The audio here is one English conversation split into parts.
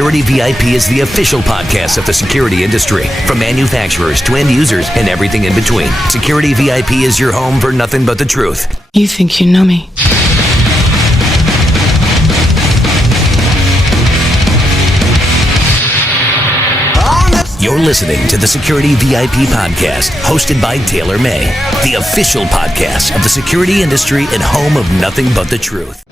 SecurityVIP is the official podcast of the security industry, from manufacturers to end users and everything in between. SecurityVIP is your home for nothing but the truth. You think you know me? You're listening to the SecurityVIP Podcast, hosted by Taylor May, the official podcast of the security industry and home of nothing but the truth.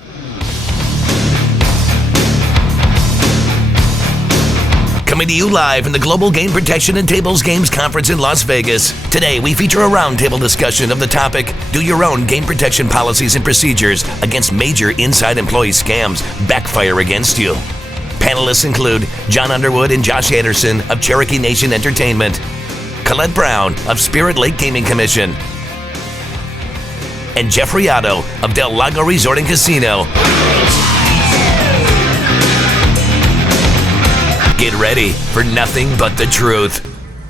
Coming to you live from the Global Game Protection and Tables Games Conference in Las Vegas. Today, we feature a roundtable discussion of the topic, Do Your Own Game Protection Policies and Procedures Against Major Inside Employee Scams Backfire Against You. Panelists include John Underwood and Josh Anderson of Cherokee Nation Entertainment, Collette Brown of Spirit Lake Gaming Commission, and Jeffrey Otto of Del Lago Resort and Casino. Get ready for nothing but the truth.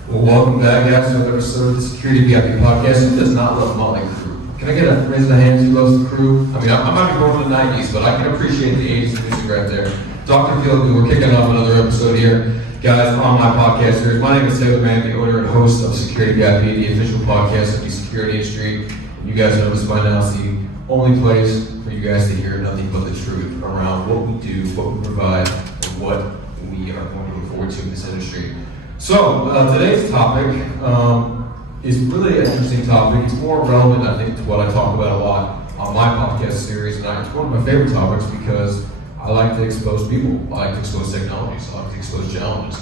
Well, welcome back, guys, to another episode of the SecurityVIP Podcast. Who does not love Motley Crue? Can I get a raise of the hands who loves the crew? I mean, I might be born in the 90s, but I can appreciate the 80s music right there. Dr. Feelgood, we're kicking off another episode here. Guys, on my podcast series, my name is Taylor May, the owner and host of SecurityVIP, the official podcast of the security industry. You guys know this by now, it's the only place for you guys to hear nothing but the truth around what we do, what we provide, and what we are going to look forward to in this industry. So, today's topic is really an interesting topic. It's more relevant, I think, to what I talk about a lot on my podcast series, and it's one of my favorite topics because I like to expose people, I like to expose technologies, I like to expose challenges.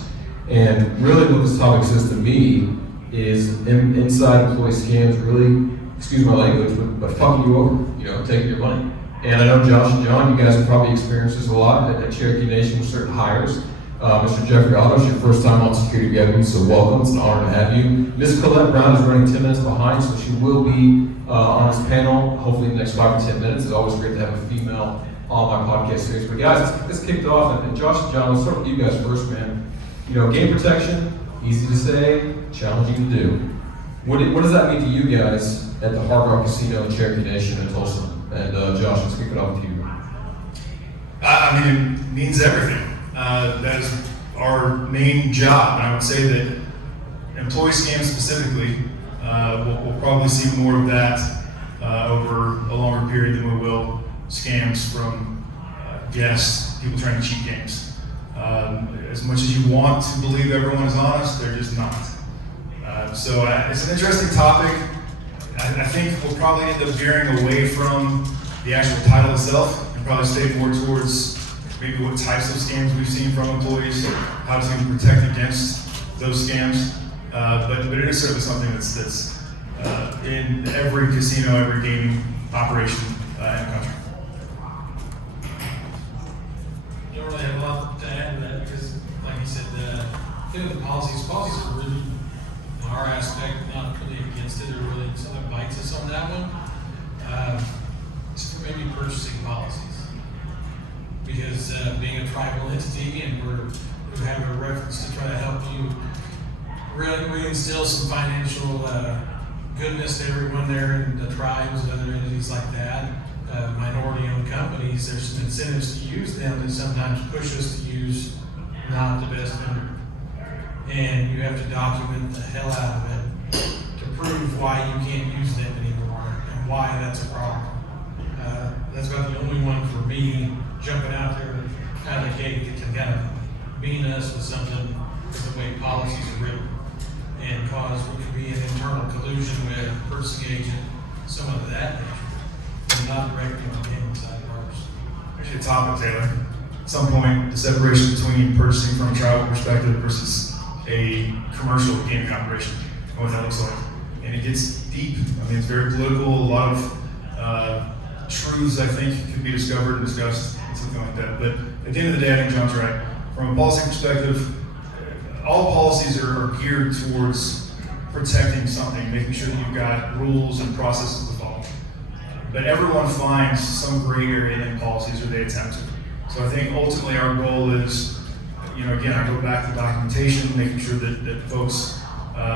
And really what this topic says to me is inside employee scams really, excuse my language, but fucking you over, taking your money. And I know Josh and John, you guys have probably experienced this a lot at Cherokee Nation with certain hires. Mr. Jeffrey Otto, it's your first time on SecurityVIP, so welcome, it's an honor to have you. Ms. Collette Brown is running 10 minutes behind, so she will be on this panel, hopefully in the next 5 to 10 minutes. It's always great to have a female on my podcast series. But guys, let's get this kicked off, and Josh and John, let's start with you guys first, man. Game protection, easy to say, challenging to do. What does that mean to you guys at the Hard Rock Casino in Cherokee Nation in Tulsa? And Josh, let's kick it off with you. It means everything. That is our main job, and I would say that employee scams specifically, we'll probably see more of that over a longer period than we will scams from guests, people trying to cheat games. As much as you want to believe everyone is honest, they're just not. So it's an interesting topic. I think we'll probably end up veering away from the actual title itself and probably stay more towards maybe what types of scams we've seen from employees, how to protect against those scams. But it is certainly something that's in every casino, every gaming operation in the country. I don't really have a lot to add to that because, like you said, the policies are really, in our aspect, not really against it or really something that bites us on that one. It's maybe purchasing policies. Because being a tribal entity and we have a reference to try to help you really instill some financial goodness to everyone there in the tribes and other entities like that. Minority-owned companies, there's some incentives to use them that sometimes push us to use not the best vendor. And you have to document the hell out of it to prove why you can't use them anymore and why that's a problem. That's about the only one for me jumping out there out of the gate that can kind of bean us with something with the way policies are written and cause what could be an internal collusion with a purchasing agent, some of that nature. Not directly on the gaming side of ours. Actually, a topic, Taylor. At some point, the separation between purchasing from a tribal perspective versus a commercial gaming operation and what that looks like. And it gets deep. It's very political. A lot of truths, I think, could be discovered and discussed, and something like that. But at the end of the day, I think John's right. From a policy perspective, all policies are geared towards protecting something, making sure that you've got rules and processes to follow. But everyone finds some gray area in policies, or they attempt to. So I think ultimately our goal is, again, I go back to documentation, making sure that folks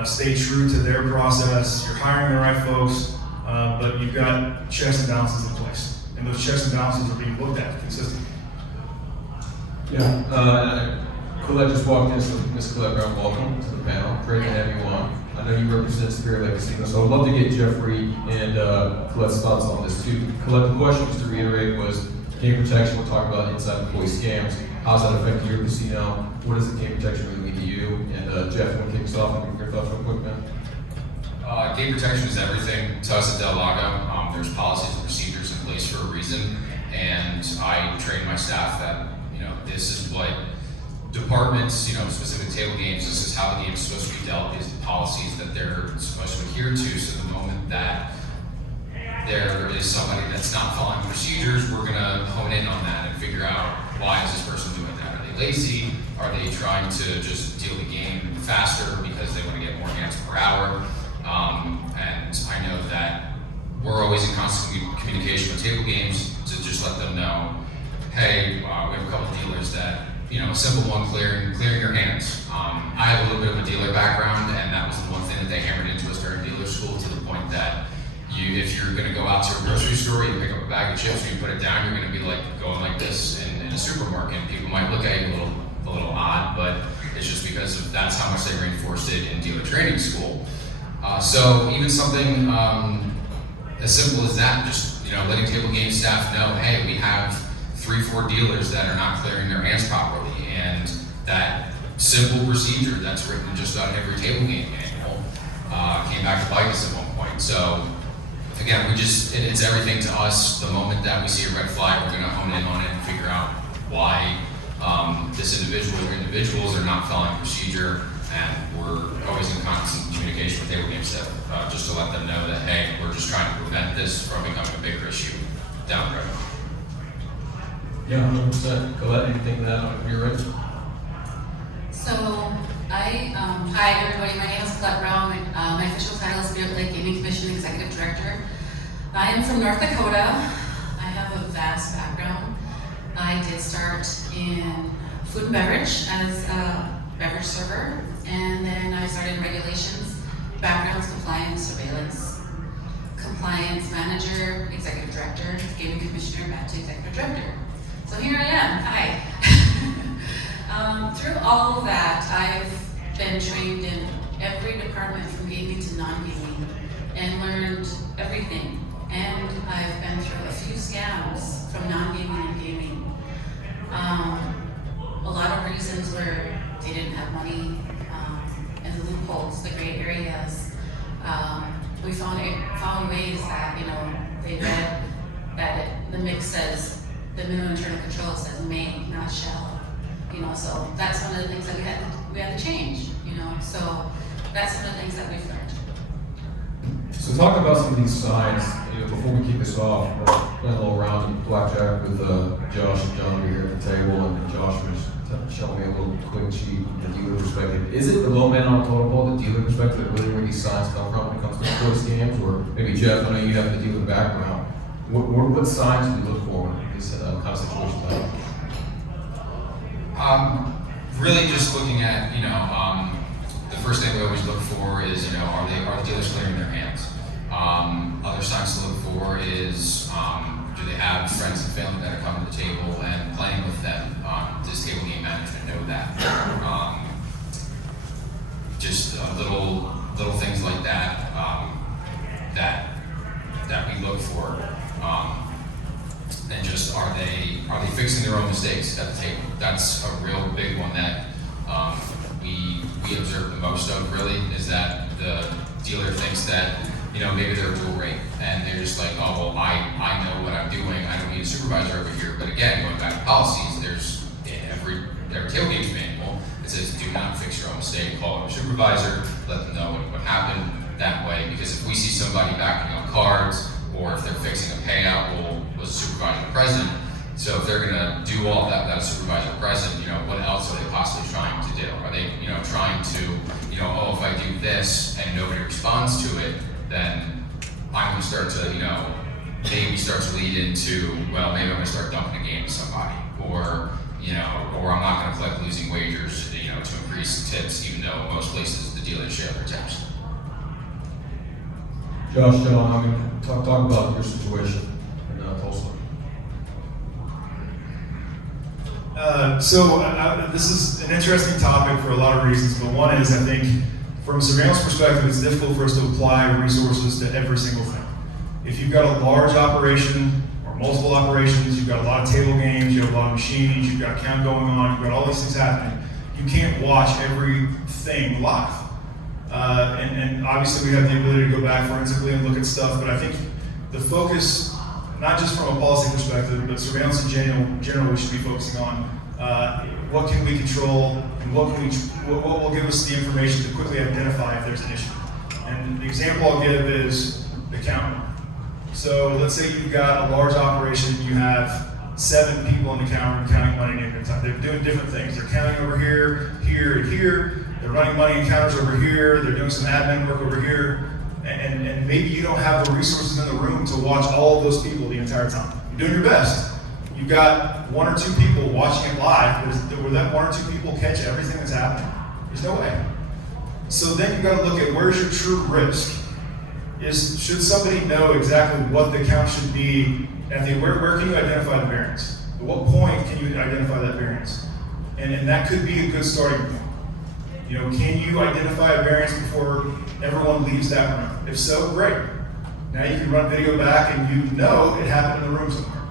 stay true to their process. You're hiring the right folks, but you've got checks and balances in place. And those checks and balances are being looked at consistently. Yeah, Collette just walked in, so Ms. Collette Brown, welcome to the panel. Great to have you on. I know you represent Superior Lake Casino, so I'd love to get Jeffrey and Colette's thoughts on this too. Collette, the question, just to reiterate, was game protection. We're talking about inside employee scams. How's that affect your casino? What does the game protection really mean to you? And Jeff, want to kick us off and your thoughts real quick, man? Game protection is everything to us at Del Lago. There's policies and procedures in place for a reason, and I train my staff that this is what departments, specific table games, this is how the game is supposed to be dealt, these policies that they're supposed to adhere to. So the moment that there is somebody that's not following procedures, we're gonna hone in on that and figure out, why is this person doing that? Are they lazy? Are they trying to just deal the game faster because they want to get more hands per hour? And I know that we're always in constant communication with table games to just let them know, hey, we have a couple dealers that, a simple one, clearing your hands. I have a little bit of a dealer background, and that was the one thing that they hammered into us during dealer school, to the point that if you're going to go out to a grocery store, you pick up a bag of chips, and you put it down, you're going to be like going like this in a supermarket. And people might look at you a little odd, but it's just because that's how much they reinforced it in dealer training school. So even something as simple as that, just letting table game staff know, hey, we have 3-4 dealers that are not clearing their hands properly, and that simple procedure that's written just about every table game manual came back to bite us at one point. So again, it's everything to us. The moment that we see a red flag, we're going to hone in on it and figure out why this individual or individuals are not following procedure, and we're always in constant communication with table game staff just to let them know that, hey, we're just trying to prevent this from becoming a bigger issue down the road. Yeah, 100%. Collette, anything to that on your end? So, hi everybody, my name is Collette Brown. My official title is Spirit Lake Gaming Commission Executive Director. I am from North Dakota. I have a vast background. I did start in food and beverage as a beverage server, and then I started in regulations, backgrounds, compliance, surveillance, compliance manager, executive director, gaming commissioner, back to executive director. So here I am, hi. Through all of that, I've been trained in every department from gaming to non-gaming and learned everything. And I've been through a few scams from non-gaming and gaming. A lot of reasons where they didn't have money, and the loopholes, the gray areas. We found ways that, they read that the mix says, the minimum internal control says may, not shall. So that's one of the things that we had to change. So that's one of the things that we've learned. So talk about some of these signs, before we kick this off, we're playing a little round of blackjack with Josh and John here at the table, and Josh was showing me a little quick sheet from the dealer perspective. Is it the low man on the totem pole, the dealer perspective, really where these signs come from when it comes to sports games? Or maybe Jeff, I know you have the dealer background. What signs do you look for in these kind of situations like that? Really just looking at, the first thing we always look for is, are the dealers clearing their hands? Other signs to look for is, do they have friends and family that are coming to the table and playing with them? Does table game management know that? Just little things like that, that we look for. And just are they fixing their own mistakes at the table? That's a real big one that we observe the most of, really, is that the dealer thinks that maybe they're a dual rate, and they're just like, oh well, I know what I'm doing, I don't need a supervisor over here. But again, going back to policies, there's in every table games manual, it says do not fix your own mistake, call a supervisor, let them know what happened that way. Because if we see somebody backing on cards, or if they're fixing a payout, well, was a supervisor present? So if they're gonna do all of that without a supervisor present, what else are they possibly trying to do? Are they, trying to, oh, if I do this and nobody responds to it, then I'm gonna start to, maybe start to lead into, well, maybe I'm gonna start dumping a game to somebody, or I'm not gonna collect losing wagers, to increase tips, even though most places the dealers share their tips. Josh, John, talk about your situation in Tulsa. This is an interesting topic for a lot of reasons, but one is, I think, from a surveillance perspective, it's difficult for us to apply resources to every single thing. If you've got a large operation or multiple operations, you've got a lot of table games, you have a lot of machines, you've got count going on, you've got all these things happening, you can't watch everything live. And obviously we have the ability to go back forensically and look at stuff, but I think the focus, not just from a policy perspective, but surveillance in general, we should be focusing on what can we control and what will give us the information to quickly identify if there's an issue. And the example I'll give is the counter. So let's say you've got a large operation, you have 7 people in the counter counting money at a time. They're doing different things. They're counting over here, here, and here. They're running money in counters over here. They're doing some admin work over here. And maybe you don't have the resources in the room to watch all of those people the entire time. You're doing your best. You've got 1 or 2 people watching it live. Will that 1 or 2 people catch everything that's happening? There's no way. So then you've got to look at where's your true risk. Should somebody know exactly what the count should be? Where can you identify the variance? At what point can you identify that variance? And that could be a good starting point. Can you identify a variance before everyone leaves that room? If so, great. Now you can run video back and you know it happened in the room somewhere.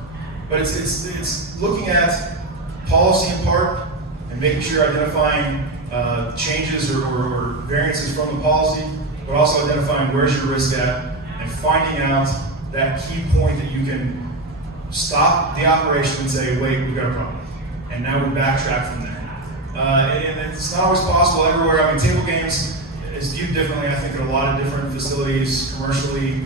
But it's looking at policy in part and making sure you're identifying changes or variances from the policy, but also identifying where's your risk at and finding out that key point that you can stop the operation and say, wait, we've got a problem. And now we backtrack from there. And it's not always possible everywhere. I mean, table games is viewed differently, I think, in a lot of different facilities, commercially,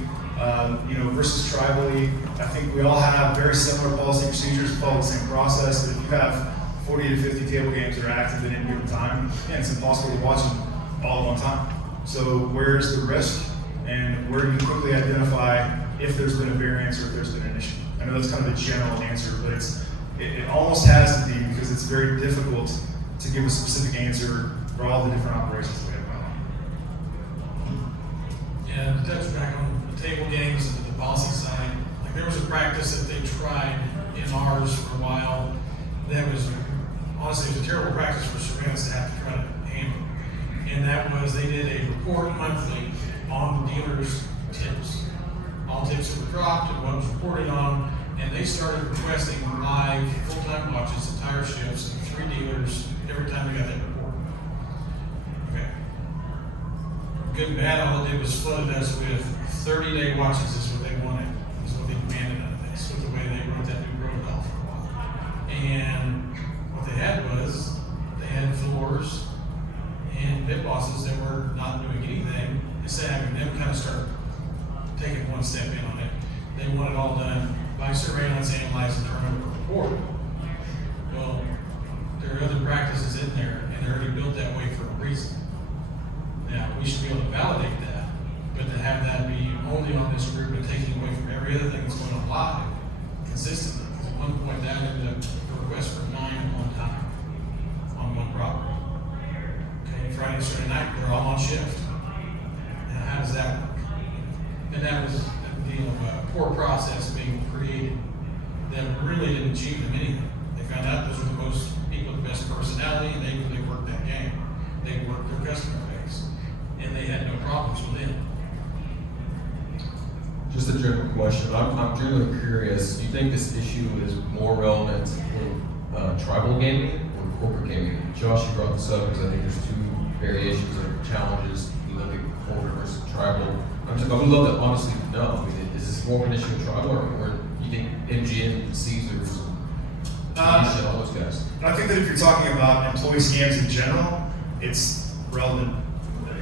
versus tribally. I think we all have very similar policy procedures, follow the same process. But if you have 40 to 50 table games that are active at any given time, again, it's impossible to watch them all at one time. So where's the risk, and where do you quickly identify if there's been a variance or if there's been an issue? I know that's kind of a general answer, but it almost has to be, because it's very difficult to give a specific answer for all the different operations that we have going on. Yeah, to touch back on the table games and the policy side, like there was a practice that they tried in ours for a while that was, honestly, it was a terrible practice for surveillance to have to try to handle. And that was, they did a report monthly on the dealers' tips. All tips that were dropped and what was reported on, and they started requesting live, full-time watches, entire shifts, and 3 dealers every time they got that report. Okay. Good and bad, all it did was flooded us with 30-day watches is what they wanted, is what they demanded out of this, with the way they wrote that new protocol for a while. And what they had was, they had floors and bid bosses that were not doing anything, instead of having them kind of start taking one step in on it. They want it all done by surveillance, analyzing their own report. Well, there are other practices in there, and they're already built that way for a reason. Now, we should be able to validate that, but to have that be only on this group and taking away from every other thing that's going on live consistently. Because at one point, that ended up a request for 9 at one time on one property. Okay, Friday, Saturday night, they're all on shift. Now, how does that work? And that was a deal of a poor process being created that really didn't achieve them anything. They found out those were the most people with the best personality, and they really worked that game. They worked their customer base, and they had no problems with it. Just a general question. I'm generally curious. Do you think this issue is more relevant in tribal gaming or corporate gaming? Josh, you brought this up because I think there's 2 variations of challenges. You look at corporate versus tribal. I would love to honestly know. I mean, is this more of an issue in tribal, or do you think MGM, Caesars, all those guys? I think that if you're talking about employee scams in general, it's relevant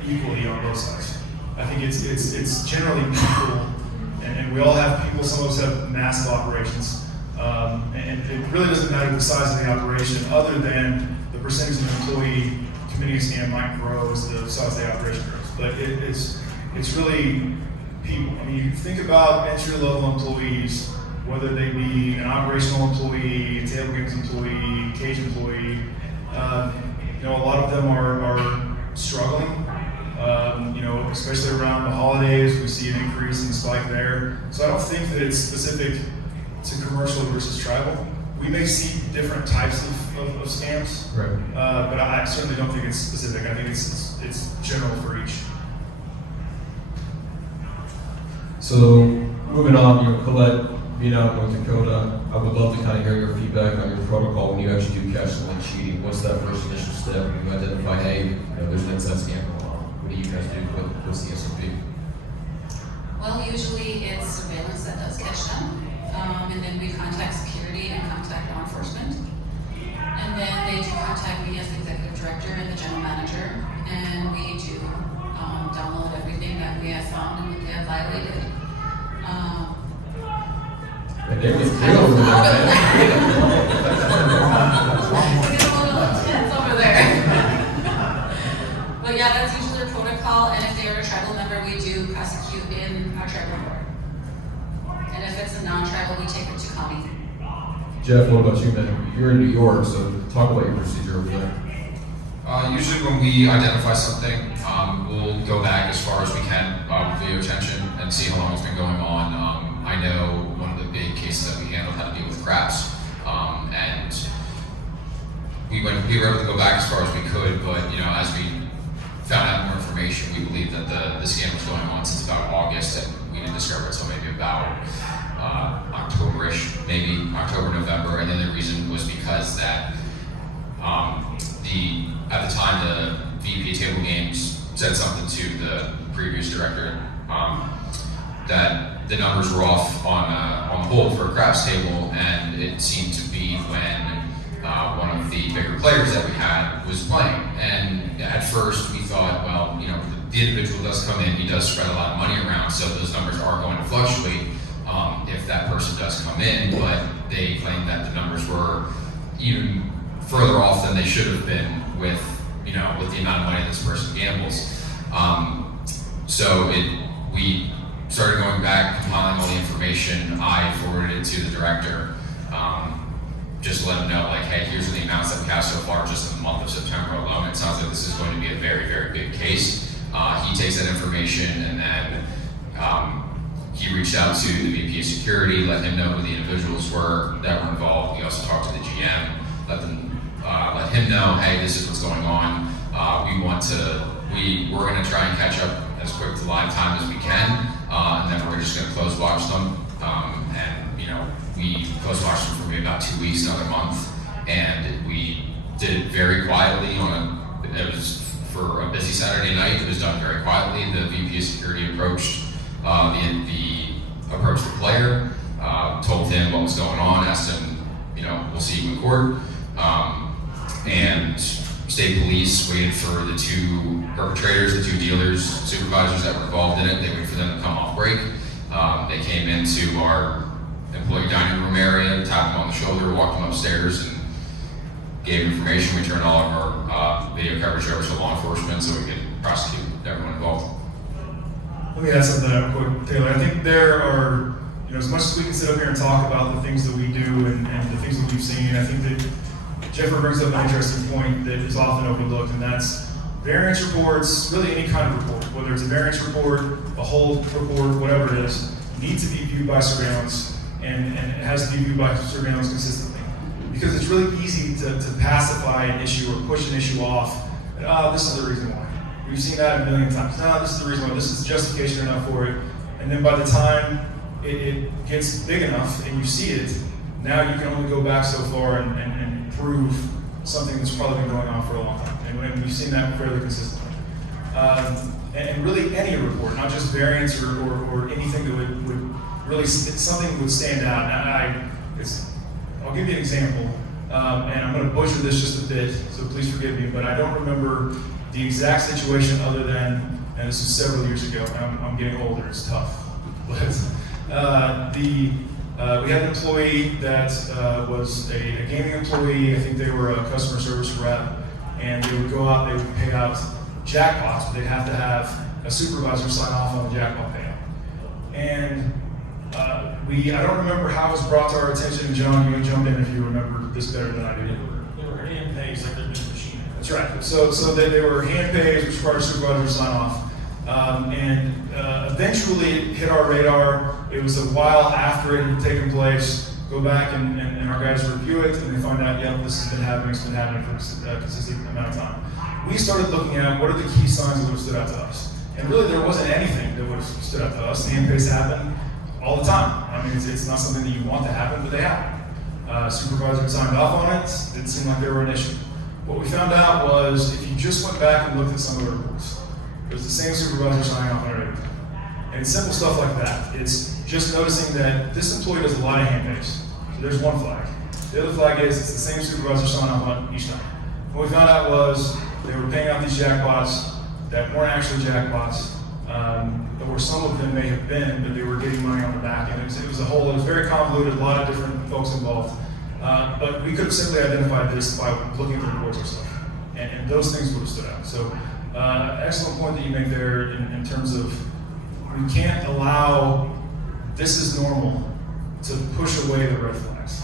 equally on both sides. I think it's generally people, and we all have people. Some of us have massive operations, and it really doesn't matter the size of the operation, other than the percentage of the employee committing a scam might grow as the size of the operation grows. But it's really people. I mean, you think about entry-level employees, whether they be an operational employee, a table games employee, cage employee. A lot of them are struggling. Especially around the holidays, we see an increase in the spike there. So I don't think that it's specific to commercial versus tribal. we may see different types of scams, Right. but I certainly don't think it's specific. I think it's general for each. So moving on, Collette, being out in North Dakota, I would love to kind of hear your feedback on your protocol when you actually do catch someone cheating. What's that first initial step when you identify, hey, there's an inside scam going on? What do you guys do? What's the SOP? Well, usually it's surveillance that does catch them, and then we contact security and contact law enforcement. And then they do contact me as the executive director and the general manager, and we do download everything that we have found and what they have violated. They're It's getting real over there, out of man. It's a little intense over there. But yeah, that's usually the protocol, and if they are a tribal member, we do prosecute in our tribal court. And if it's a non-tribal, we take it to county. Jeff, what about you, man? You're in New York, so talk about your procedure over there. Usually when we identify something, we'll go back as far as we can with video retention and see how long it's been going on. I know one of the big cases that we handled had to deal with craps, and we were able to go back as far as we could, but as we found out more information, we believe that the scam was going on since about August, and we didn't discover it until maybe about October-ish, maybe October, November, and then the reason was because that at the time the VP Table Games said something to the previous director that the numbers were off on the hold for a craps table, and it seemed to be when one of the bigger players that we had was playing. And at first we thought, well, the individual does come in, he does spread a lot of money around, so those numbers are going to fluctuate if that person does come in, but they claimed that the numbers were even further off than they should have been with the amount of money this person gambles. We started going back, compiling all the information. I forwarded it to the director, just to let him know, like, hey, here's the amounts that we have so far just in the month of September alone. It sounds like this is going to be a very, very big case. He takes that information, and then he reached out to the VP of Security, let him know who the individuals were that were involved. He also talked to the GM, let him know, hey, this is what's going on. We're going to try and catch up as quick to live time as we can, and then we're just going to close watch them. We close watched them for maybe about 2 weeks, another month, and we did it very quietly it was for a busy Saturday night. It was done very quietly. The VP of Security approached approached the player, told him what was going on, asked him, we'll see you in court, and state police waited for the two perpetrators, the two dealers, supervisors that were involved in it. They waited for them to come off break. They came into our employee dining room area, tapped them on the shoulder, walked them upstairs, and gave information. We turned all of our video coverage over to law enforcement so we could prosecute everyone involved. Let me add something quick, Taylor. I think there are, as much as we can sit up here and talk about the things that we do and the things that we've seen, I think that Jeffrey brings up an interesting point that is often overlooked, and that's variance reports, really any kind of report, whether it's a variance report, a hold report, whatever it is, need to be viewed by surveillance, and it has to be viewed by surveillance consistently. Because it's really easy to pacify an issue or push an issue off, and this is the reason why. We've seen that a million times. No, this is the reason why. This is justification enough for it. And then by the time it gets big enough and you see it, now you can only go back so far and prove something that's probably been going on for a long time. And we've seen that fairly consistently. And really any report, not just variance or anything that would really, something would stand out. I'll give you an example, and I'm going to butcher this just a bit, so please forgive me, but I don't remember the exact situation other than, and this is several years ago, I'm getting older, it's tough. But we had an employee that was a gaming employee. I think they were a customer service rep, and they would go out, they would pay out jackpots, but they'd have to have a supervisor sign off on the jackpot payout. And I don't remember how it was brought to our attention. John, you can jump in if you remember this better than I do. They were hand pays like they're doing machine. That's right. So they were hand pays, which required a supervisor to sign off. Eventually it hit our radar. It was a while after it had taken place, go back and our guys review it, and they find out, yep, this has been happening, it's been happening for a consistent amount of time. We started looking at what are the key signs that would have stood out to us. And really there wasn't anything that would have stood out to us. Hand pastes happen all the time. I mean, it's not something that you want to happen, but they happen. Supervisor signed off on it, didn't seem like they were an issue. What we found out was if you just went back and looked at some of the reports, it was the same supervisor signing off on it every time. And it's simple stuff like that. It's just noticing that this employee does a lot of hand pastes. So there's one flag. The other flag is it's the same supervisor signing off on each time. What we found out was they were paying out these jackpots that weren't actually jackpots, or some of them may have been, but they were getting money on the back end. It was a whole, it was very convoluted, a lot of different folks involved. But we could have simply identified this by looking at the reports ourselves. And those things would have stood out. So, excellent point that you make there in terms of we can't allow this is normal to push away the red flags.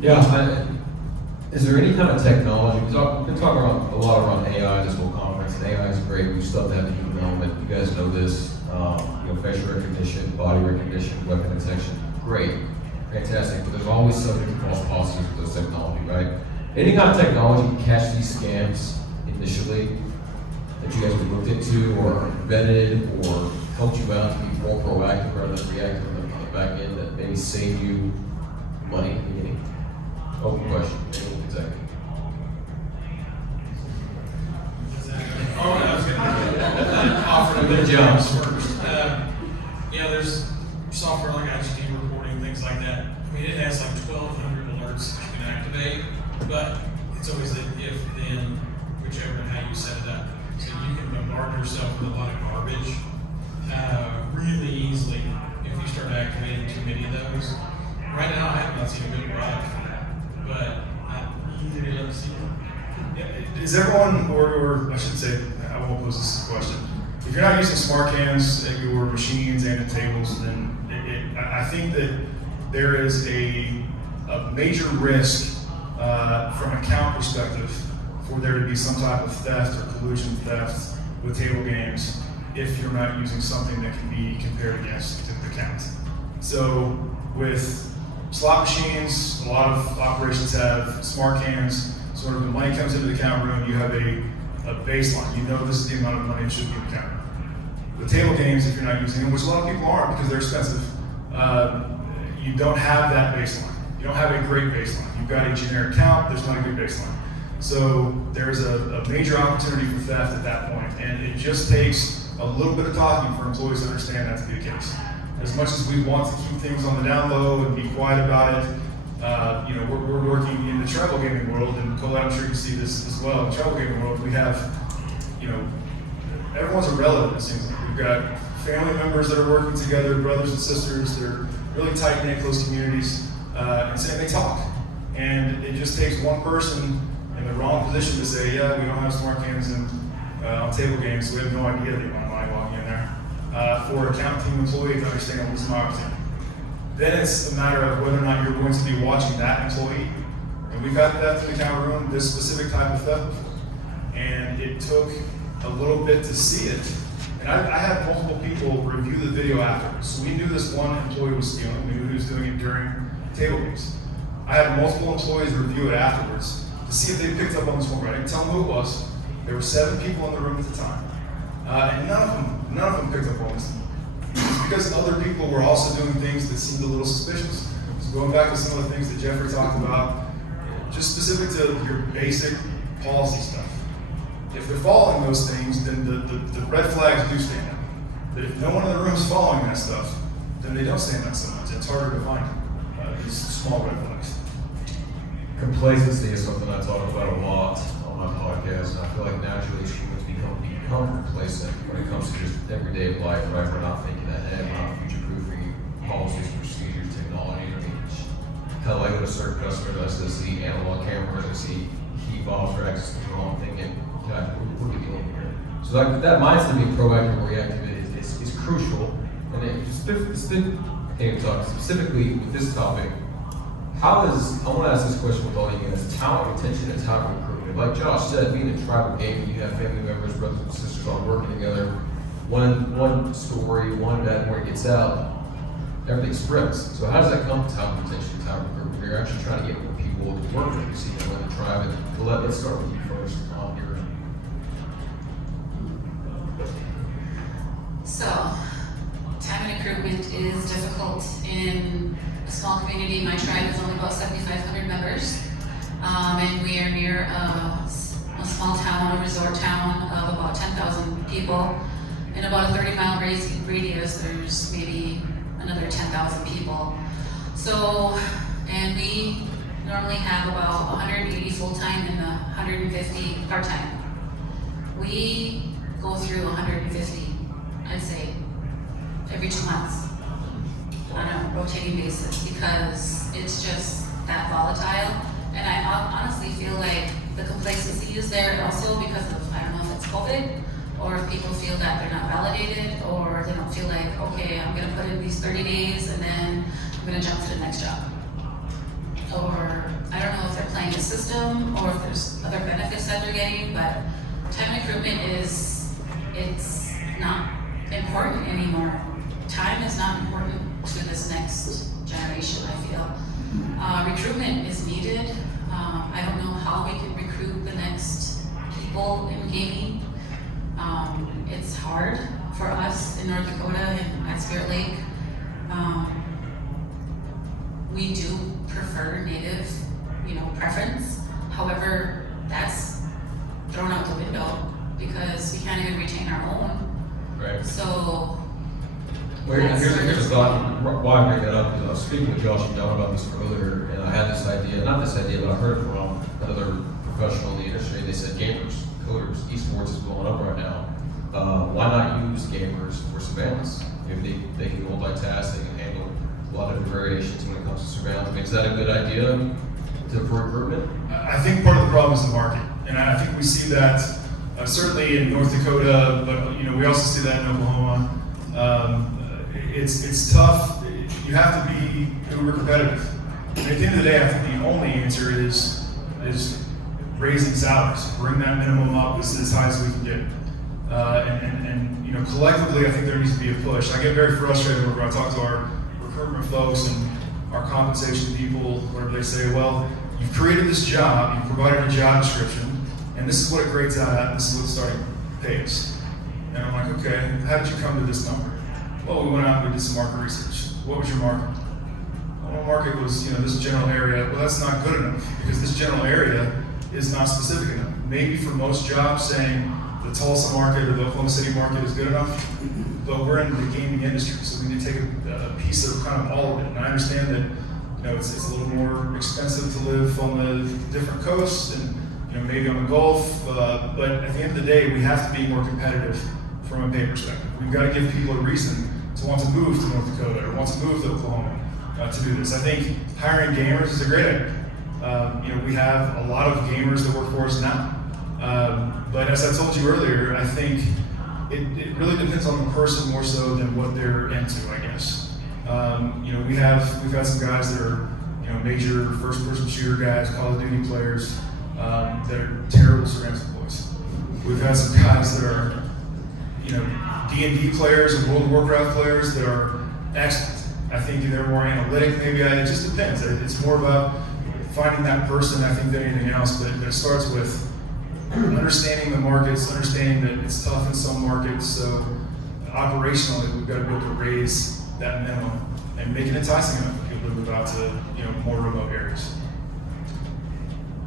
Yeah, is there any kind of technology? Because we've been talking a lot around AI this whole conference, and AI is great. We still have to have the human element. You guys know this. Facial recognition, body recognition, weapon detection. Great, fantastic. But there's always subject to false positives with those technology, right? Any kind of technology to catch these scams initially that you guys have looked into or vetted or helped you out to be more proactive rather than reactive on the back end that maybe save you money in the beginning? Open question. Anyone can take it. I was going to offer a bit of jobs first. There's software like IGT reporting, things like that. I mean, it has like 1,200 alerts that you can activate, but it's always the if, then, whichever, and how you set it up. So you can bombard yourself with a lot of garbage really easily if you start activating too many of those. Right now, I have not seen a good product for that, but I'm easy to see it. Is everyone, or I should say, I won't pose this question. If you're not using smart cams or machines and tables, then I think that there is a major risk from an account perspective for there to be some type of theft or collusion theft with table games if you're not using something that can be compared against the count. So with slot machines, a lot of operations have smart cams. Sort of the money comes into the account room, you have a baseline. You know this is the amount of money that should be in the account room. With table games, if you're not using them, which a lot of people aren't because they're expensive, you don't have that baseline. You don't have a great baseline. You've got a generic count, there's not a good baseline. So there's a major opportunity for theft at that point, and it just takes a little bit of talking for employees to understand that to be the case. As much as we want to keep things on the down low and be quiet about it, we're working in the travel gaming world, and Collette, I'm sure you see this as well. In the travel gaming world, we have, everyone's a relative, it seems like. We've got family members that are working together, brothers and sisters, they're really tight-knit, close communities, and they talk. And it just takes one person in the wrong position to say, yeah, we don't have smart cams on table games, so we have no idea the amount of money walking in there. For a account team employee to understand what this is my opportunity. Then it's a matter of whether or not you're going to be watching that employee. And we've had theft in the account room, this specific type of theft before. And it took a little bit to see it. And I had multiple people review the video afterwards. So we knew this one employee was stealing. We knew he was doing it during table games. I had multiple employees review it afterwards to see if they picked up on this one. I didn't tell them who it was. There were 7 people in the room at the time. And none of them picked up on this. It's because other people were also doing things that seemed a little suspicious. So going back to some of the things that Jeffrey talked about, just specific to your basic policy stuff. If they're following those things, then the red flags do stand out. But if no one in the room is following that stuff, then they don't stand out so much. It's harder to find these small red flags. Complacency is something I talk about a lot on my podcast, and I feel like naturally humans become complacent when it comes to just everyday life, right? We're not thinking ahead, we're not future-proofing policies, procedures, technology. I mean, kind of like with a certain customer that says see analog cameras, I see key fobs or access control, I'm thinking, God, what are we doing here? So that mindset of being proactive and reactive is crucial. And specifically with this topic, I want to ask this question with all you guys, talent retention and talent recruitment. Like Josh said, being a tribal game, you have family members, brothers and sisters all working together. One story, one event where it gets out, everything spreads. So how does that come to talent retention, talent recruitment? You're actually trying to get more people to work with you, see them in the tribe. And Collette, let's start with you first on your end. So, time and recruitment is difficult in a small community. My tribe is only about 7,500 members, and we are near a small town, a resort town of about 10,000 people. In about a 30-mile radius, there's maybe another 10,000 people. So, and we normally have about 180 full-time and 150 part-time. We go through 150, I'd say, every 2 months on a rotating basis because it's just that volatile. And I honestly feel like the complacency is there also because of, I don't know if it's COVID, or if people feel that they're not validated, or they don't feel like, okay, I'm gonna put in these 30 days and then I'm gonna jump to the next job. Or I don't know if they're playing the system or if there's other benefits that they're getting, but time recruitment it's not important anymore. Time is not important to this next generation, I feel. Recruitment is needed. I don't know how we can recruit the next people in gaming. It's hard for us in North Dakota and at Spirit Lake. We do prefer native, preference. However, that's thrown out the window because we can't even retain our own. Right. So, Here's a thought, why I bring that up, because I was speaking with Josh and John about this earlier, and I had this idea, not this idea, but I heard it from another professional in the industry. They said gamers, coders, esports is blowing up right now. Why not use gamers for surveillance? Maybe they can multitask, they can handle a lot of variations when it comes to surveillance. I mean, is that a good idea for recruitment? I think part of the problem is the market, and I think we see that certainly in North Dakota, but we also see that in Oklahoma. It's tough. You have to be uber competitive. And at the end of the day, I think the only answer is raising salaries. Bring that minimum up as high as we can get. And collectively, I think there needs to be a push. I get very frustrated whenever I talk to our recruitment folks and our compensation people, where they say, well, you've created this job, you've provided a job description, and this is what it grades out at, this is what the starting pay is. And I'm like, okay, how did you come to this number? Well, we went out and we did some market research. What was your market? Well, my market was, this general area. Well, that's not good enough because this general area is not specific enough. Maybe for most jobs saying the Tulsa market or the Oklahoma City market is good enough, but we're in the gaming industry, so we need to take a piece of kind of all of it. And I understand that, it's a little more expensive to live on the different coasts and, maybe on the Gulf, but at the end of the day, we have to be more competitive from a pay perspective. We've got to give people a reason to want to move to North Dakota or want to move to Oklahoma to do this. I think hiring gamers is a great idea. We have a lot of gamers that work for us now. But as I told you earlier, I think it really depends on the person more so than what they're into, I guess. We've had some guys that are major first-person shooter guys, Call of Duty players that are terrible surveillance employees. We've had some guys that are D&D players and World of Warcraft players that are excellent. I think they're more analytic, maybe. It just depends. It's more about finding that person, I think, than anything else. But it starts with understanding the markets, understanding that it's tough in some markets. So operationally, we've got to be able to raise that minimum and make it enticing enough for people to move out to more remote areas.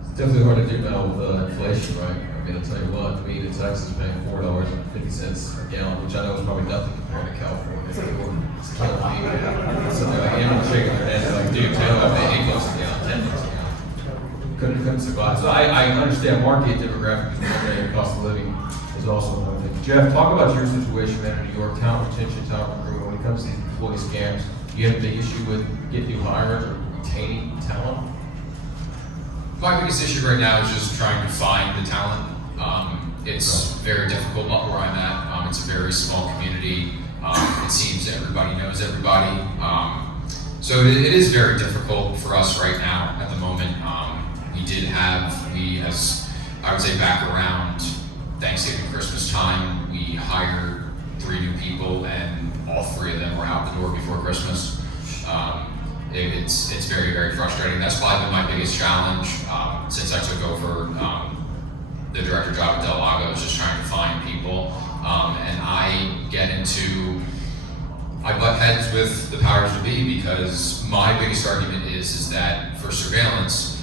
It's definitely hard to do now with inflation, right? I mean, I'll tell you what, weed in Texas is paying $4.50 a gallon, which I know is probably nothing compared to California. It's killing me. So they're like, everyone's shaking their head, like, dude, Taylor, I'm paying $8 a gallon, $10 a gallon. Couldn't survive. So I understand market demographics, and cost of living is also another thing. Jeff, talk about your situation, man, in New York, talent retention, talent recruitment. When it comes to these employee scams, do you have a big issue with getting new hires or retaining talent? My biggest issue right now is just trying to find the talent. It's very difficult where I'm at. It's a very small community. It seems everybody knows everybody. So it is very difficult for us right now at the moment. As I would say, back around Thanksgiving, Christmas time, we hired 3 new people, and all 3 of them were out the door before Christmas. It's very, very frustrating. That's probably been my biggest challenge since I took over the director job at Del Lago, is just trying to find people. And I butt heads with the powers to be, because my biggest argument is that for surveillance,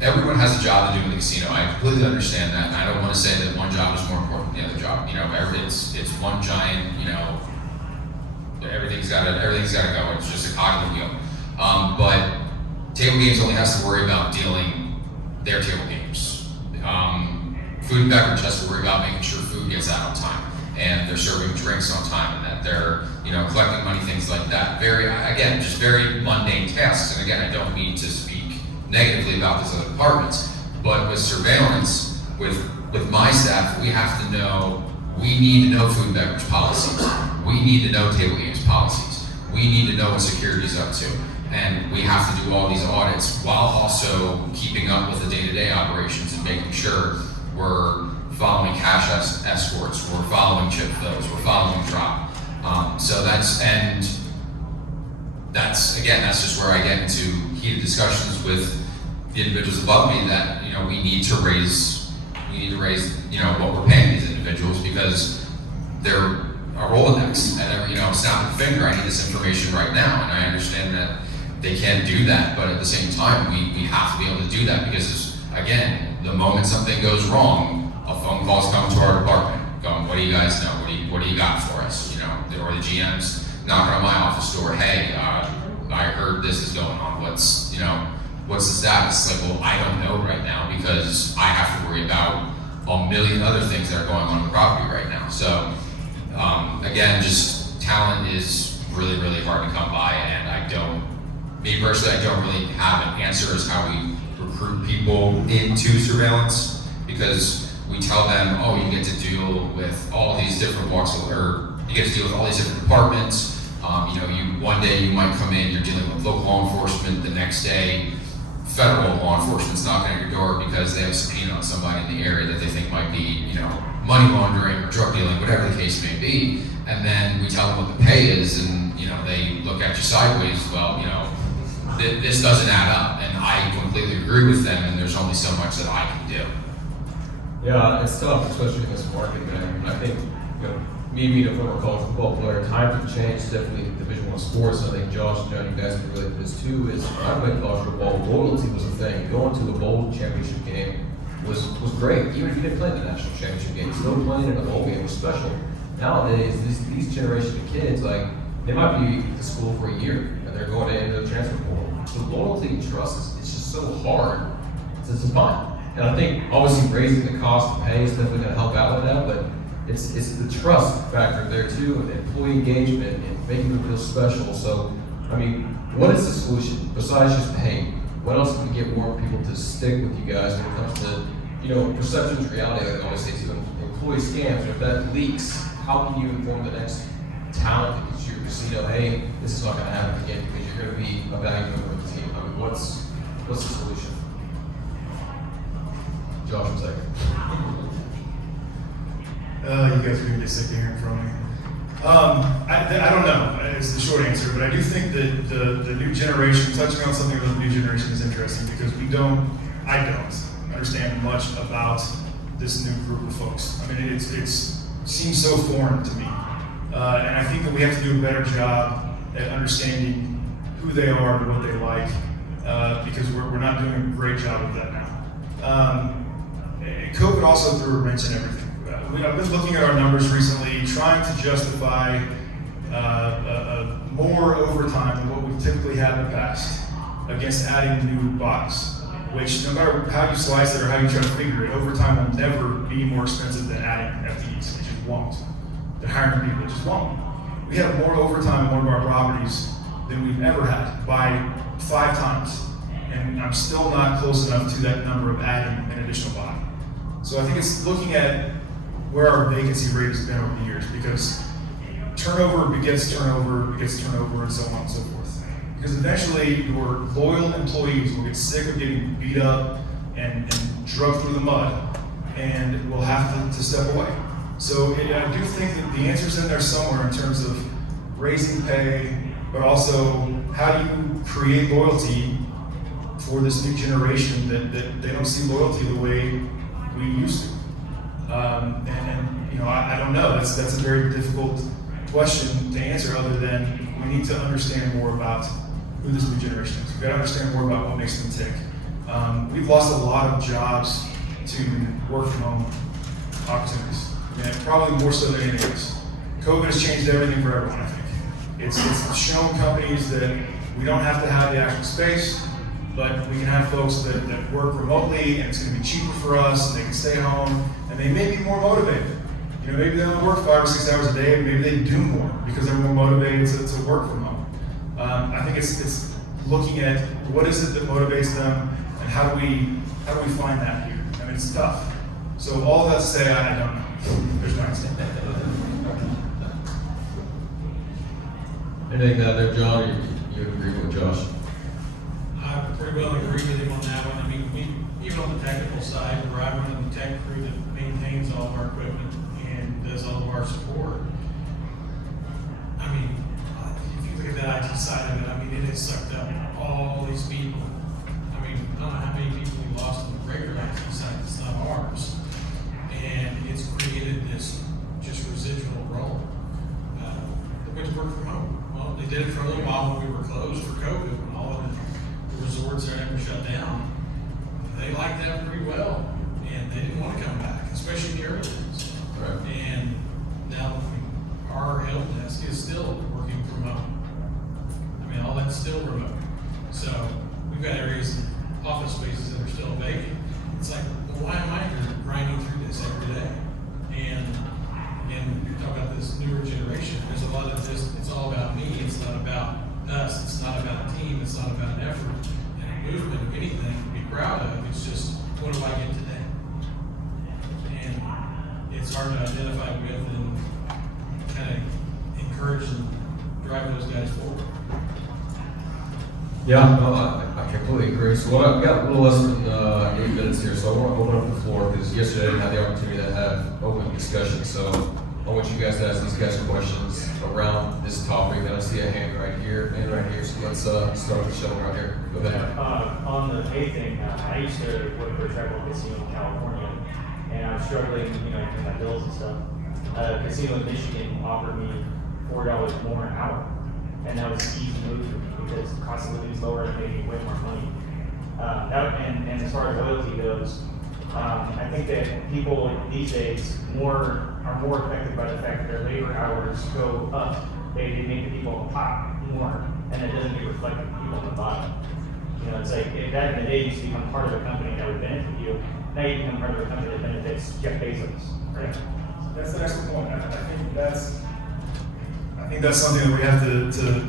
everyone has a job to do in the casino. I completely understand that, and I don't want to say that one job is more important than the other job. It's one giant, everything's got to go. It's just a cog in the wheel. But table games only has to worry about dealing their table games. Food and beverage has to worry about making sure food gets out on time, and they're serving drinks on time, and that they're collecting money, things like that. Just very mundane tasks. And again, I don't mean to speak negatively about those other departments, but with surveillance, with my staff, we have to know. We need to know food and beverage policies. We need to know table games policies. We need to know what security's up to. And we have to do all these audits while also keeping up with the day-to-day operations and making sure we're following cash escorts, we're following chip fills, we're following drop. That's just where I get into heated discussions with the individuals above me that we need to raise what we're paying these individuals, because they're our Rolodex, and snap the finger, I need this information right now. And I understand that they can't do that, but at the same time, we have to be able to do that, because again, the moment something goes wrong, a phone call's coming to our department, going, what do you guys know? What do you got for us? Or the GM's knocking on my office door, hey, I heard this is going on. What's the status? Like, well, I don't know right now, because I have to worry about a million other things that are going on in the property right now. So again, just talent is really, really hard to come by, and I don't really have an answer as how we recruit people into surveillance, because we tell them, oh, you get to deal with all these different you get to deal with all these different departments. One day you might come in, you're dealing with local law enforcement, the next day federal law enforcement's knocking at your door because they have a subpoena on somebody in the area that they think might be, money laundering or drug dealing, whatever the case may be. And then we tell them what the pay is, and they look at you sideways. Well, this doesn't add up, and I completely agree with them. And there's only so much that I can do. Yeah, it's tough, especially in this market, man. I think me being a former college football player, times have changed. Definitely in Division I sports. I think Josh and John, you guys can relate to this too. Is when I played college football, loyalty was a thing. Going to a bowl championship game was great. Even if you didn't play in the national championship game, still playing in a bowl game was special. Nowadays, these generation of kids, they might be to school for a year and they're going into the transfer portal. So loyalty and trust it's just so hard to find. And I think obviously raising the cost of pay is definitely going to help out with that, but it's the trust factor there too, and employee engagement and making them feel special. So, what is the solution besides just paying? What else can we get more people to stick with you guys when it comes to, perceptions, reality, like I always say too, employee scams, or if that leaks, how can you inform the next talent that gets your casino, hey, this is not going to happen again because you're going to be a valuable member of the team? What's the solution? Josh, one second. You guys are going to get sick of hearing from me. I don't know, it's the short answer, but I do think that the new generation, touching on something about the new generation is interesting, because I don't understand much about this new group of folks. It seems so foreign to me. And I think that we have to do a better job at understanding who they are and what they like, because we're not doing a great job of that now. COVID also threw a wrench in everything. I've been looking at our numbers recently, trying to justify more overtime than what we've typically had in the past against adding new bodies, which no matter how you slice it or how you try to figure it, overtime will never be more expensive than adding FTEs. It just won't. Than hiring people, it just won't. We have more overtime in one of our properties than we've ever had by 5 times. And I'm still not close enough to that number of adding an additional body. So I think it's looking at where our vacancy rate has been over the years, because turnover begets turnover, and so on and so forth. Because eventually your loyal employees will get sick of getting beat up and drugged through the mud, and will have to step away. So I do think that the answer's in there somewhere in terms of raising pay, but also how do you create loyalty for this new generation that they don't see loyalty the way we used to. I don't know. That's a very difficult question to answer. Other than we need to understand more about who this new generation is. We've got to understand more about what makes them tick. We've lost a lot of jobs to work from home opportunities, and probably more so than anything else. COVID has changed everything for everyone. I think it's shown companies that we don't have to have the actual space, but we can have folks that work remotely, and it's going to be cheaper for us, and they can stay home, and they may be more motivated. Maybe they only work 5 or 6 hours a day, and maybe they do more because they're more motivated to work from home. I think it's looking at what is it that motivates them, and how do we find that here? I mean, it's tough. So all of that to say, I don't know. There's no answer. Anything out there, John? You agree with Josh? I pretty well agree with him on that one. I mean, even on the technical side, where I run in the tech crew that maintains all of our equipment and does all of our support. I mean, if you look at the IT side of it, I mean, it has sucked up all these people. I mean, I don't know how many people we lost on the regular IT side that's not ours. And it's created this just residual role. They went to work from home. Well, they did it for a little while when we were closed for COVID, when all of the resorts there never shut down. They liked that pretty well, and they didn't want to come back, especially in the early days. Right. And now our help desk is still working from home. I mean, all that's still remote. So we've got areas, office spaces that are still vacant. It's like, well, why am I grinding through this every day? And you talk about this newer generation. There's a lot of this. It's all about me. It's not about us. It's not about a team. It's not about an effort and a movement of anything to be proud of. It's just, what do I get today? And it's hard to identify with and kind of encourage and drive those guys forward. Yeah, no, I completely agree. So I've got a little less than 8 minutes here, so I want to open up the floor because yesterday I didn't have the opportunity to have open discussion. So I want you guys to ask these guys questions around this topic. And I see a hand right here, So let's start with the show right here. Go ahead. On the pay thing, I used to work for a travel casino in California, and I was struggling, paying my bills and stuff. A casino in Michigan offered me $4 more an hour, and that was an easy move for me because the cost of living is lower and made me way more money. And as far as loyalty goes, I think that people these days are more affected by the fact that their labor hours go up. They make the people on the top more, and it doesn't get reflected on the people on the bottom. It's like if back in the day you used to become part of a company that would benefit you, now you become part of a company that benefits Jeff Bezos. Right? That's the next point. I think that's something that we have to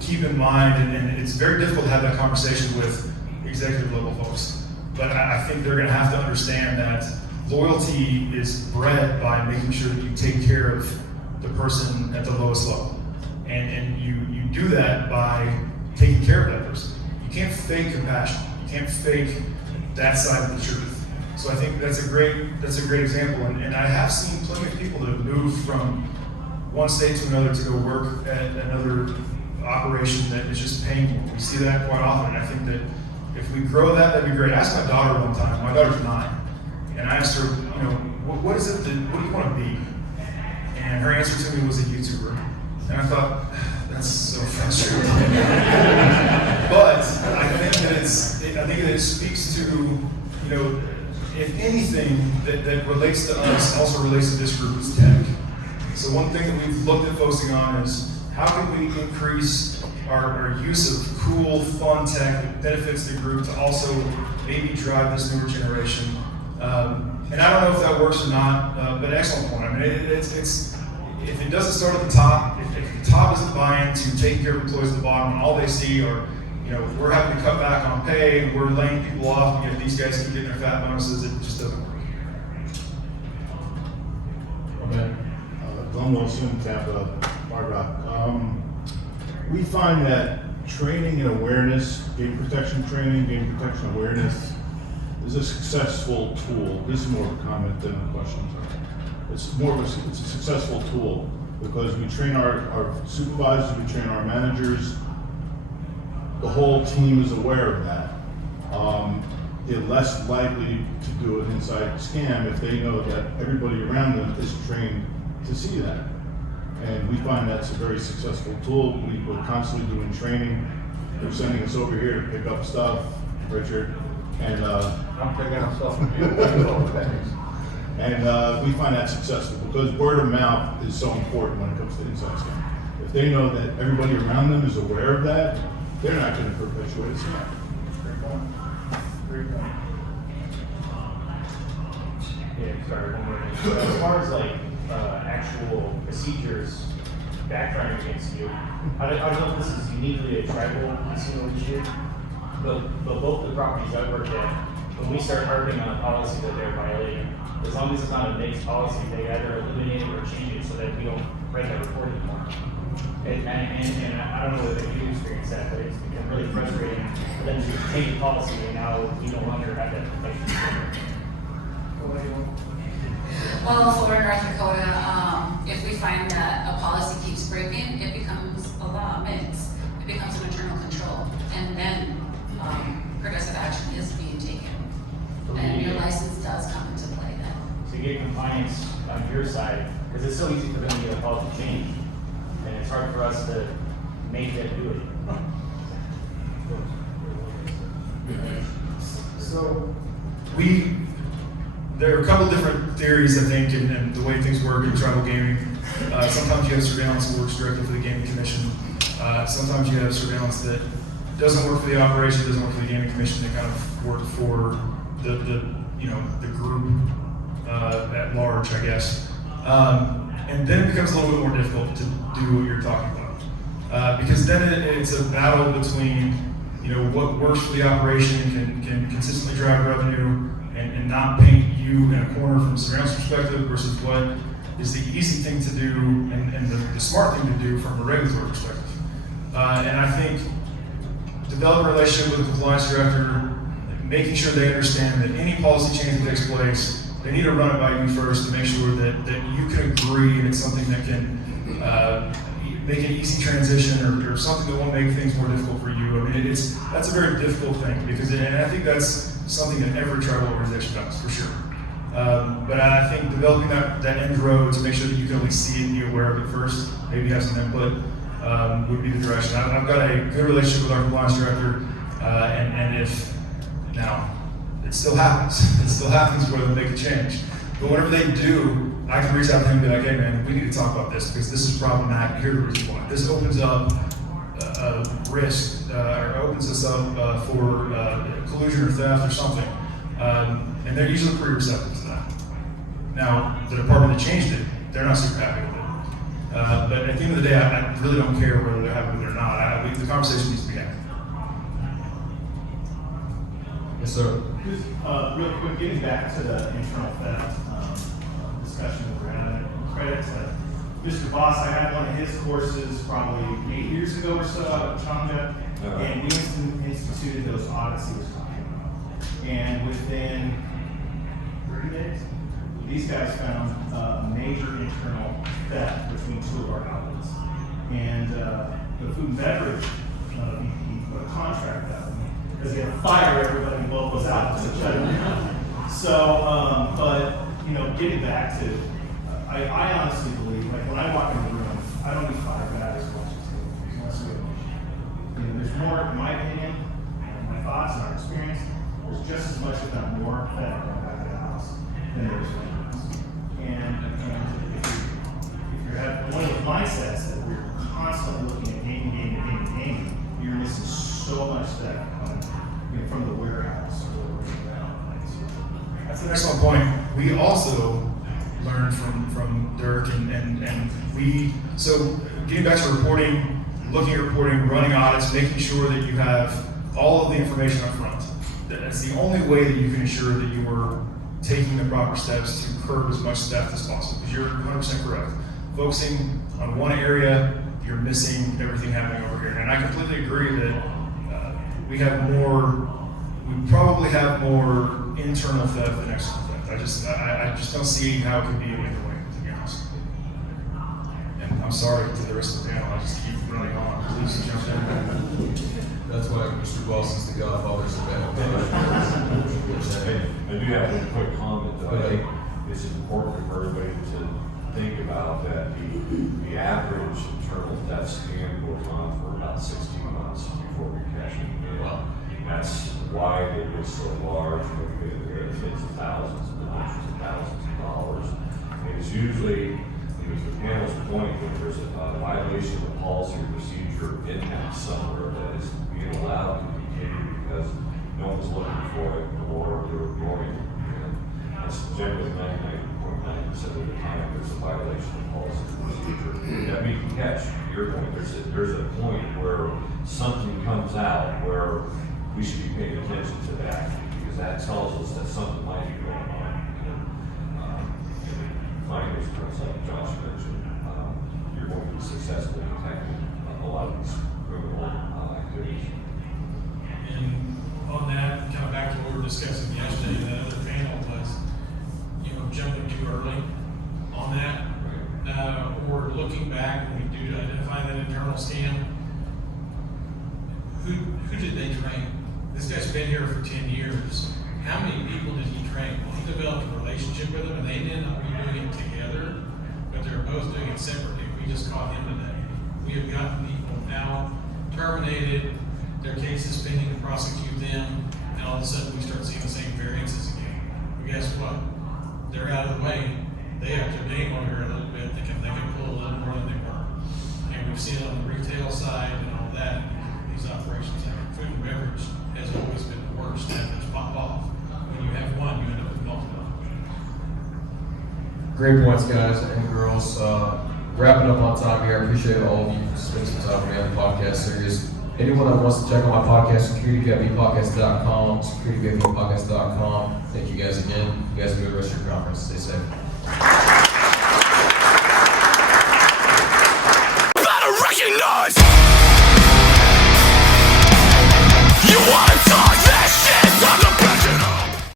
keep in mind, and it's very difficult to have that conversation with executive level folks. But I think they're going to have to understand that loyalty is bred by making sure that you take care of the person at the lowest level, and you do that by taking care of that person. You can't fake compassion. You can't fake that side of the truth. So I think that's a great example, and I have seen plenty of people that have moved from one state to another to go work at another operation that is just paying more. We see that quite often. And I think that if we grow that, that'd be great. I asked my daughter one time. My daughter's 9, and I asked her, what is it that what do you want to be? And her answer to me was a YouTuber, and I thought that's so frustrating. But I think that it speaks to if anything that relates to us also relates to this group is tech. So one thing that we've looked at focusing on is how can we increase our use of cool, fun tech that benefits the group to also maybe drive this newer generation. And I don't know if that works or not, but excellent point. I mean, it's if it doesn't start at the top, if the top isn't buying to taking care of employees at the bottom, and all they see are, we're having to cut back on pay, and we're laying people off, and yet these guys keep getting their fat bonuses, it just doesn't work. Okay. Glenn Wilson, Tampa, Hard Rock. We find that training and awareness, game protection training, game protection awareness, is a successful tool. This is more of a comment than a question. It's a successful tool because we train our supervisors, we train our managers. The whole team is aware of that. They're less likely to do an inside scam if they know that everybody around them is trained to see that. And we find that's a very successful tool. We're constantly doing training. They're sending us over here to pick up stuff, Richard, and I'm picking up stuff from you. and we find that successful because word of mouth is so important when it comes to inside scam. If they know that everybody around them is aware of that, they're not going to perpetuate a scam. Great point. Yeah, sorry, one more thing. So as far as like actual procedures backfiring against you, I don't know if this is uniquely a tribal casino issue, but both the properties I work at, when we start harping on a policy that they're violating, as long as it's not a mixed policy, they either eliminate it or change it so that we don't write that report anymore. And I don't know if you experience that, but it's become really frustrating for them to take the policy and now we no longer have that protection. Well, for North Dakota, if we find that a policy keeps breaking, it becomes a law mix. It becomes an internal control, and then progressive action is being taken. And your license does come into play then. To get compliance on your side, because it's so easy for them to get a policy change, and it's hard for us to make them do it. So there are a couple different theories, I think, and the way things work in tribal gaming. Sometimes you have surveillance that works directly for the gaming commission. Sometimes you have surveillance that doesn't work for the operation, doesn't work for the gaming commission. They kind of work for the group at large, I guess. And then it becomes a little bit more difficult to do what you're talking about, because then it's a battle between what works for the operation can consistently drive revenue and not paint you in a corner from a surveillance perspective versus what is the easy thing to do and the smart thing to do from a regulatory perspective. And I think develop a relationship with the compliance director, making sure they understand that any policy change that takes place, they need to run it by you first to make sure that you can agree and it's something that can make an easy transition or something that won't make things more difficult for you. I mean, that's a very difficult thing because, and I think that's something that every tribal organization does, for sure. But I think developing that end road to make sure that you can at least see it and be aware of it first, maybe have some input, would be the direction. I've got a good relationship with our compliance director, and if, now, it still happens. It still happens where they make a change. But whenever they do, I can reach out to him and be like, hey man, we need to talk about this because this is problematic. Here's the reason why. This opens up a risk, or opens us up for collusion or theft or something. And they're usually pretty receptive to that. Now, the department that changed it, they're not super happy with it. But at the end of the day, I really don't care whether they're happy with it or not. The conversation needs to be had. Yes, sir. Real quick, getting back to the internal theft discussion that we're having, credit to Mr. Boss. I had one of his courses probably 8 years ago or so out of Changa, and we instituted those audits he was talking about. And within 30 days, these guys found a major internal theft between two of our outlets. And the food and beverage, he put a contract out because he had to fire everybody in both those outlets to shut it down. So, but getting back to, I honestly believe, like when I walk in the room, I don't need 5 guys watching tables unless we have an issue. There's more, in my opinion, and my thoughts and our experience, there's just as much, if not more, that going back to the house than there is maintenance. And if you're at one of those mindsets that we're constantly looking at gaming, you're missing so much that from the warehouse or That's an excellent point. We also learned from Dirk and we, so getting back to reporting, looking at reporting, running audits, making sure that you have all of the information up front. That's the only way that you can ensure that you are taking the proper steps to curb as much theft as possible. Because you're 100% correct. Focusing on one area, you're missing everything happening over here. And I completely agree that we probably have more internal theft than external theft. I just don't see how it could be any other way, to be honest. And I'm sorry to the rest of the panel. I just keep running on. Please jump in. That's why Mr. Wilson's the godfather of I do have one quick comment though. I think it's important for everybody to think about that the average internal death scan goes on for about 16 months before we catch it. That's why it was so large. We get tens of thousands and hundreds of thousands of dollars. And it's usually, the panel's point, that there's a violation of policy or procedure in that somewhere that is being allowed to continue because no one's looking for it or they're ignoring it. And that's generally 99.9% of the time there's a violation of policy or procedure that we can catch. To your point, there's a point where something comes out where we should be paying attention to that because that tells us that something might be going on. Finders, like Josh mentioned, you're going to be successfully detecting a lot of these criminal activities. And on that, kind of back to what we were discussing yesterday, that other panel was, jumping too early on that. Or looking back when we do identify that internal scam, who did they train? This guy's been here for 10 years. How many people did he train? Well, he developed a relationship with them and they ended up doing it together, but they're both doing it separately. We just caught him today. We have gotten people now terminated, their cases pending to prosecute them, and all of a sudden we start seeing the same variances again. But guess what? They're out of the way. They have their game on here a little bit, thinking they can pull a little more than they were. And we've seen it on the retail side and all that. These operations, like food and beverage, has always been the worst. And there's pop off. When you have one, you end up with multiple. Great points, guys and girls. Wrapping up on time here. I appreciate all of you for spending some time with me on the podcast series. Anyone that wants to check out my podcast, SecurityVIPPodcast.com, SecurityVIPPodcast.com. Thank you guys again. You guys enjoy the rest of your conference. Stay safe.